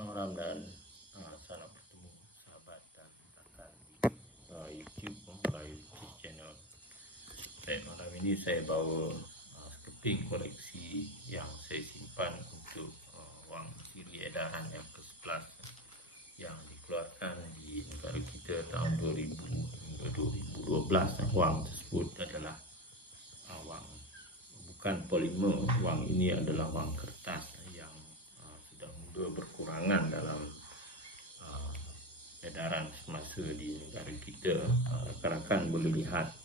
Salam dan uh, salam bertemu sahabat dan rakan di uh, YouTube melalui YouTube channel. Baik, malam ini saya bawa uh, koleksi yang saya simpan untuk uh, wang siri edaran yang ke-11 yang dikeluarkan di negara kita tahun 2000 hingga 2012. Wang tersebut adalah uh, wang bukan polimer, wang ini adalah wang kertas berkurangan dalam uh, edaran semasa di negara kita. Uh, rakan-rakan boleh lihat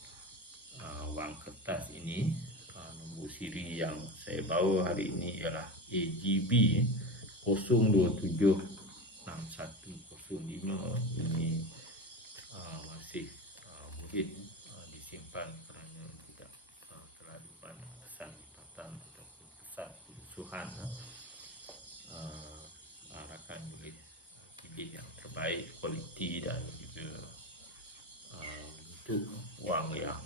uh, wang kertas ini. Uh, nombor siri yang saya bawa hari ini ialah AGB 0276105 ini uh, masih uh, mungkin uh, disimpan kerana tidak uh, terlalu banyak kesan lipatan ataupun kesan perusuhan uh, rakan boleh uh, pilih terbaik kualiti dan juga uh, untuk wang yang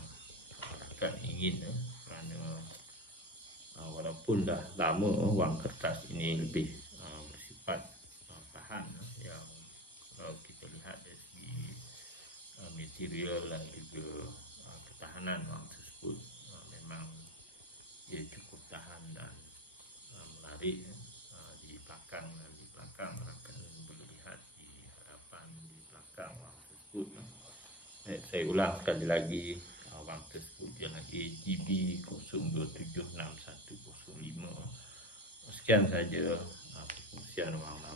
uh, rakan ingin uh, kerana uh, walaupun dah lama wang kertas ini lebih uh, bersifat uh, tahan uh, yang kalau kita lihat dari segi uh, material dan juga uh, ketahanan wang tersebut uh, memang ia cukup tahan dan uh, menarik uh, di belakang dan di belakang rakan boleh lihat di hadapan di belakang wang tersebut uh. Baik, saya ulang sekali lagi wang tersebut ialah AGB 02761105 sekian saja uh, perkongsian lama